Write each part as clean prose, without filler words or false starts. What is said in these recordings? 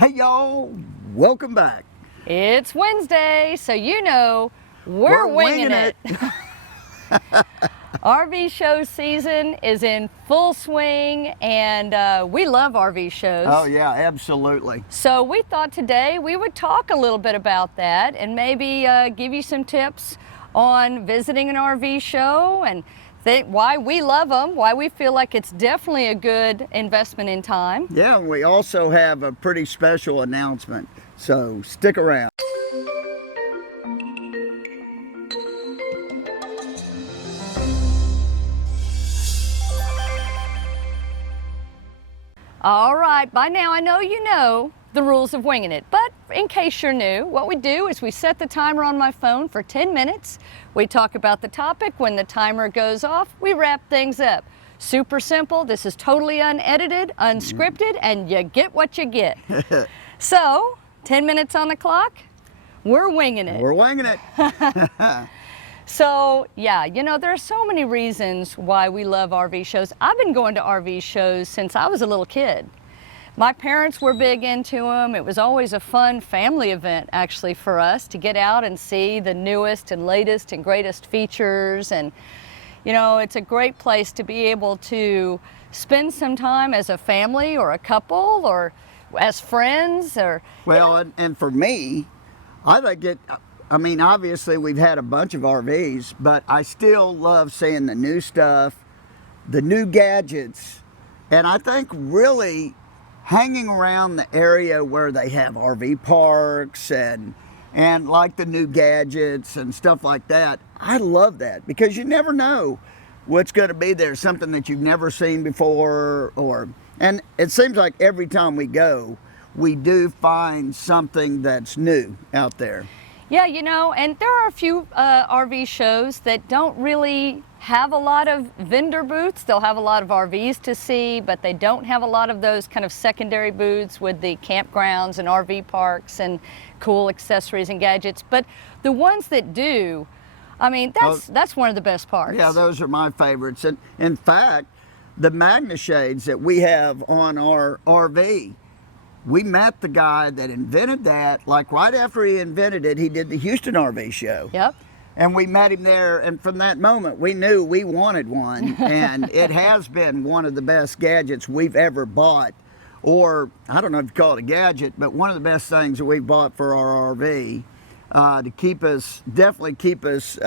Hey y'all, welcome back. It's Wednesday, so you know we're winging it. RV show season is in full swing, and we love RV shows. Oh yeah, absolutely. So we thought today we would talk a little bit about that and maybe give you some tips on visiting an RV show and why we love them, why we feel like it's definitely a good investment in time. Yeah, and we also have a pretty special announcement, so stick around. All right, by now I know you know the rules of Winging It, but in case you're new, what we do is we set the timer on my phone for 10 minutes. We talk about the topic. When the timer goes off, we wrap things up. Super simple. This is totally unedited, unscripted, and you get what you get. So, 10 minutes on the clock, we're winging it. We're winging it. So, yeah, you know, there are so many reasons why we love RV shows. I've been going to RV shows since I was a little kid. My parents were big into them. It was always a fun family event, actually, for us to get out and see the newest and latest and greatest features. And, you know, it's a great place to be able to spend some time as a family or a couple or as friends. Or Well, and for me, I think I mean, obviously we've had a bunch of RVs, but I still love seeing the new stuff, the new gadgets, and I think really hanging around the area where they have RV parks and like the new gadgets and stuff like that. I love that because you never know what's going to be there, something that you've never seen before, and it seems like every time we go, we do find something that's new out there. yeah, you know, and there are a few RV shows that don't really have a lot of vendor booths. They'll have a lot of RVs to see, but they don't have a lot of those kind of secondary booths with the campgrounds and RV parks and cool accessories and gadgets. But the ones that do, I mean, that's one of the best parts. Yeah, those are my favorites. And in fact, the Magna shades that we have on our RV, we met the guy that invented that. Like right after he invented it, he did the Houston RV show. Yep. And we met him there, and from that moment, we knew we wanted one. And it has been one of the best gadgets we've ever bought. Or, I don't know if you call it a gadget, but one of the best things that we've bought for our RV to definitely keep us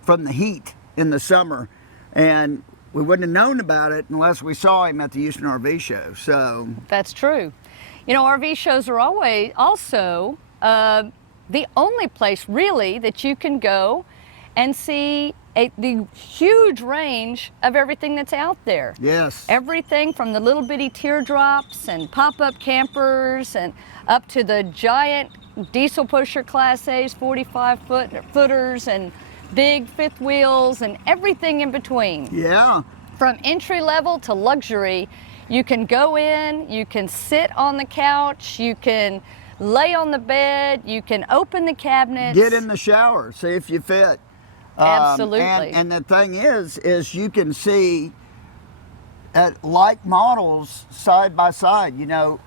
from the heat in the summer. And we wouldn't have known about it unless we saw him at the Houston RV show. So That's true. You know, RV shows are always also the only place really that you can go and see the huge range of everything that's out there. yes. Everything from the little bitty teardrops and pop-up campers and up to the giant diesel pusher Class A's, 45-footers and big fifth wheels and everything in between. Yeah. From entry level to luxury, you can go in, you can sit on the couch, you can lay on the bed, you can open the cabinets. Get in the shower, see if you fit. Absolutely. And the thing is you can see like models side by side. You know,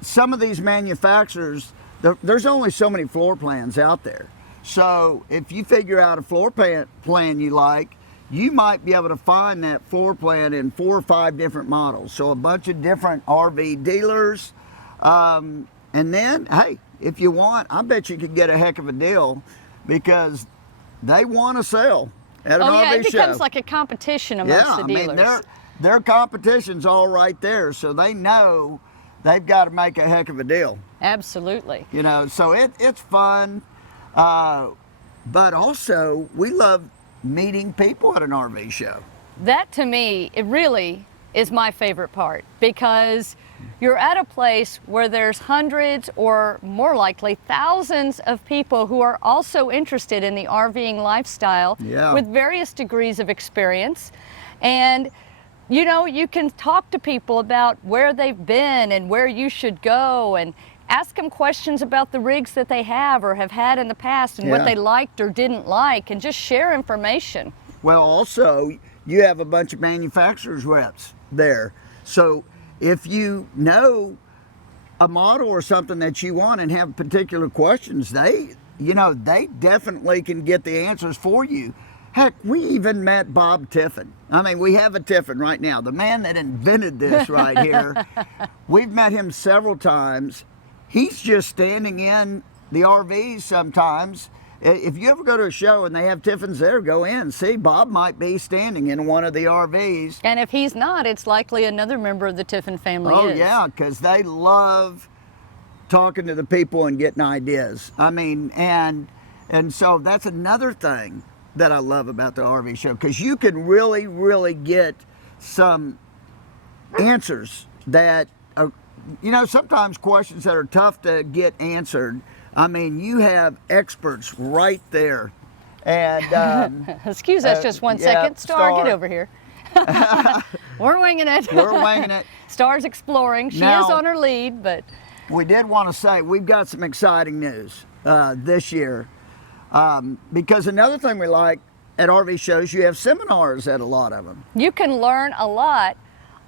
some of these manufacturers, there's only so many floor plans out there. So if you figure out a floor plan you like, you might be able to find that floor plan in 4 or 5 different models. So a bunch of different RV dealers. And then, hey, if you want, I bet you could get a heck of a deal because they want to sell at an RV show. It becomes like a competition amongst the dealers. I mean, their competition's all right there, so they know they've got to make a heck of a deal. Absolutely. You know, so it's fun, but also we love meeting people at an RV show. That to me, it really is my favorite part because you're at a place where there's hundreds or more likely thousands of people who are also interested in the RVing lifestyle with various degrees of experience. And you know, you can talk to people about where they've been and where you should go and ask them questions about the rigs that they have or have had in the past and what they liked or didn't like, and just share information. Well, also, you have a bunch of manufacturers reps there. So if you know a model or something that you want and have particular questions, they definitely can get the answers for you. Heck, we even met Bob Tiffin. I mean, we have a Tiffin right now, the man that invented this right here. We've met him several times. He's just standing in the RVs sometimes. If you ever go to a show and they have Tiffins there, go in. See, Bob might be standing in one of the RVs. And if he's not, it's likely another member of the Tiffin family Oh, is. yeah, because they love talking to the people and getting ideas. I mean, and so that's another thing that I love about the RV show, because you can really, really get some answers that are, sometimes questions that are tough to get answered. I mean, you have experts right there. And excuse us just one second. Star, get over here. We're winging it. We're winging it. Star's exploring. She Now, is on her lead, but we did want to say we've got some exciting news this year. Because another thing we like at RV shows, you have seminars at a lot of them. you can learn a lot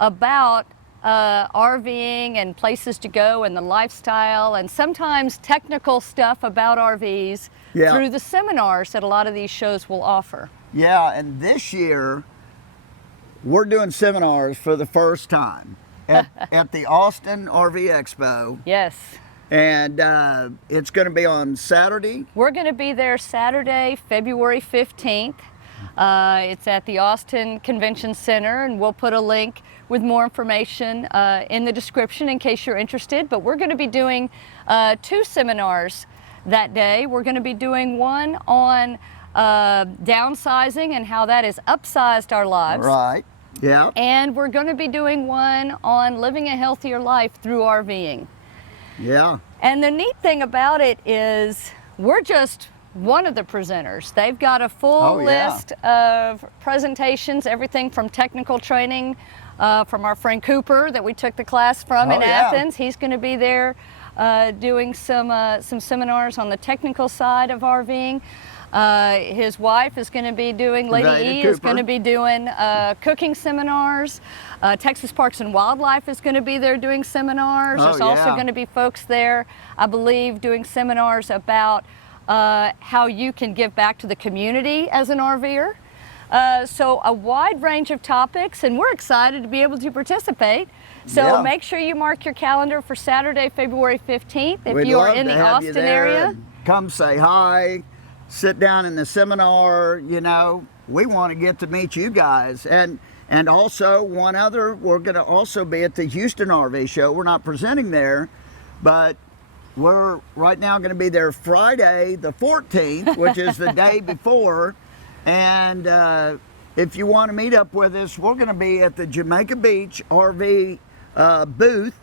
about RVing and places to go and the lifestyle and sometimes technical stuff about RVs through the seminars that a lot of these shows will offer. Yeah, and this year we're doing seminars for the first time at the Austin RV Expo. Yes. And it's going to be on Saturday. We're going to be there Saturday, February 15th. It's at the Austin Convention Center, and we'll put a link with more information in the description in case you're interested. But we're going to be doing 2 seminars that day. We're going to be doing one on downsizing and how that has upsized our lives. Right, yeah. And we're going to be doing one on living a healthier life through RVing. Yeah. And the neat thing about it is we're just one of the presenters. They've got a full list of presentations, everything from technical training from our friend Cooper that we took the class from in Athens. He's going to be there doing some seminars on the technical side of RVing. His wife is going to be doing, Lady E is going to be doing cooking seminars. Texas Parks and Wildlife is going to be there doing seminars. There's also going to be folks there, I believe, doing seminars about how you can give back to the community as an RVer. So a wide range of topics, and we're excited to be able to participate. So make sure you mark your calendar for Saturday, February 15th. If you are in the Austin area, come say hi. Sit down in the seminar. We want to get to meet you guys. And also one other, we're going to also be at the Houston RV show. We're not presenting there, but we're right now going to be there Friday the 14th, which is the day before. And if you want to meet up with us, we're going to be at the Jamaica Beach RV booth,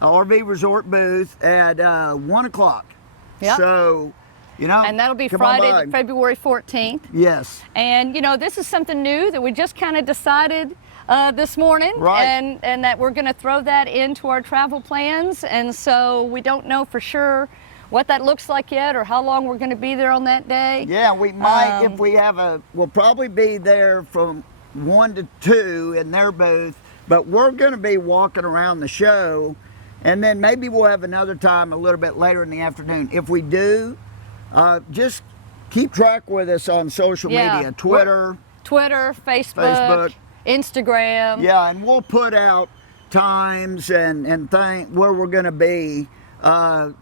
RV resort booth at 1 o'clock. So, and that'll be Friday, February 14th. Yes. And this is something new that we just kind of decided this morning, and that we're going to throw that into our travel plans. And so we don't know for sure what that looks like yet or how long we're going to be there on that day. Yeah, we might, if we have we'll probably be there from 1 to 2 in their booth, but we're going to be walking around the show, and then maybe we'll have another time a little bit later in the afternoon. If we do, just keep track with us on social media, Twitter, Facebook, Instagram. Yeah, and we'll put out times and things where we're going to be.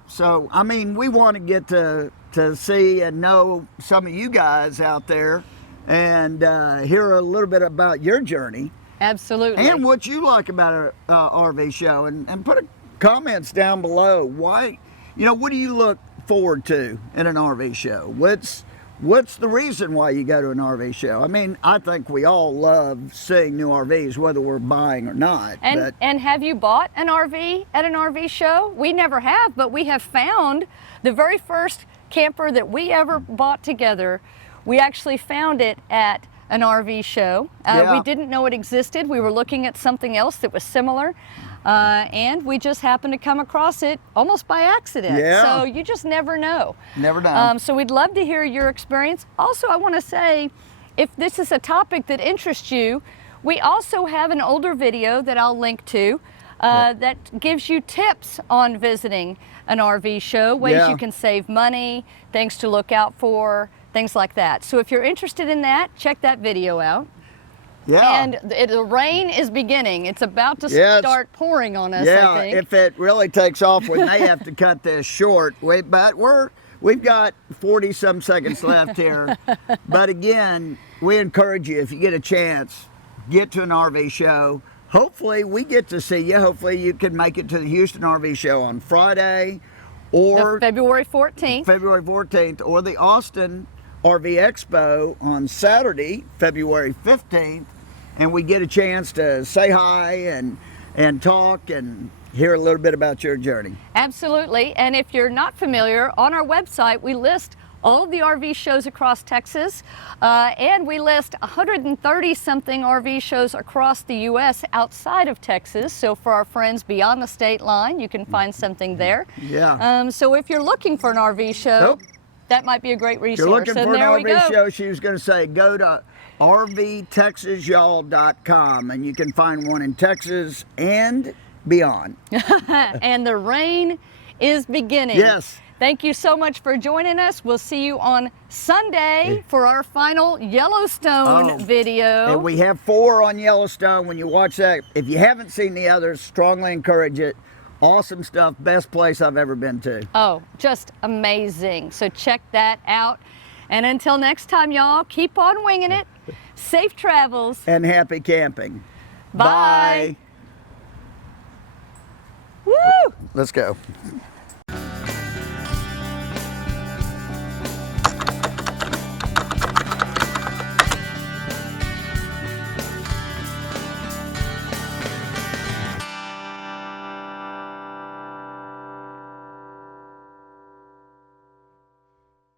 So, I mean, we want to get to see and know some of you guys out there and hear a little bit about your journey. Absolutely. And what you like about an RV show. And put comments down below. Why, what do you look forward to in an RV show? What's the reason why you go to an RV show? I mean, I think we all love seeing new RVs, whether we're buying or not. And have you bought an RV at an RV show? We never have, but we have found the very first camper that we ever bought together. We actually found it at an RV show. We didn't know it existed. We were looking at something else that was similar. And we just happened to come across it almost by accident. So you just never know. Never know. So we'd love to hear your experience. Also, I want to say, if this is a topic that interests you, we also have an older video that I'll link to that gives you tips on visiting an RV show, ways Yeah. you can save money, things to look out for, things like that. So if you're interested in that, check that video out. Yeah. And the rain is beginning. It's about to Yes. start pouring on us, Yeah, I think. if it really takes off, we may have to cut this short. But we've got 40 some seconds left here. But again, we encourage you, if you get a chance, get to an RV show. Hopefully we get to see you. Hopefully you can make it to the Houston RV show on Friday or February 14th. February 14th, or the Austin RV Expo on Saturday, February 15th, and we get a chance to say hi and talk and hear a little bit about your journey. Absolutely. And if you're not familiar, on our website we list all of the RV shows across Texas, and we list 130 something RV shows across the U.S. outside of Texas. So for our friends beyond the state line, you can find something there. Yeah. So if you're looking for an RV show, Nope. that might be a great resource. If you're looking And for an there we RV go. show, she was going to say go to rvtexasyall.com, and you can find one in Texas and beyond. And the rain is beginning. Yes. Thank you so much for joining us. We'll see you on Sunday for our final Yellowstone video. And we have 4 on Yellowstone. When you watch that, if you haven't seen the others, strongly encourage it. Awesome stuff. Best place I've ever been to. Oh, just amazing. So check that out. And until next time, y'all, keep on winging it. Safe travels. And happy camping. Bye. Bye. Woo! Let's go.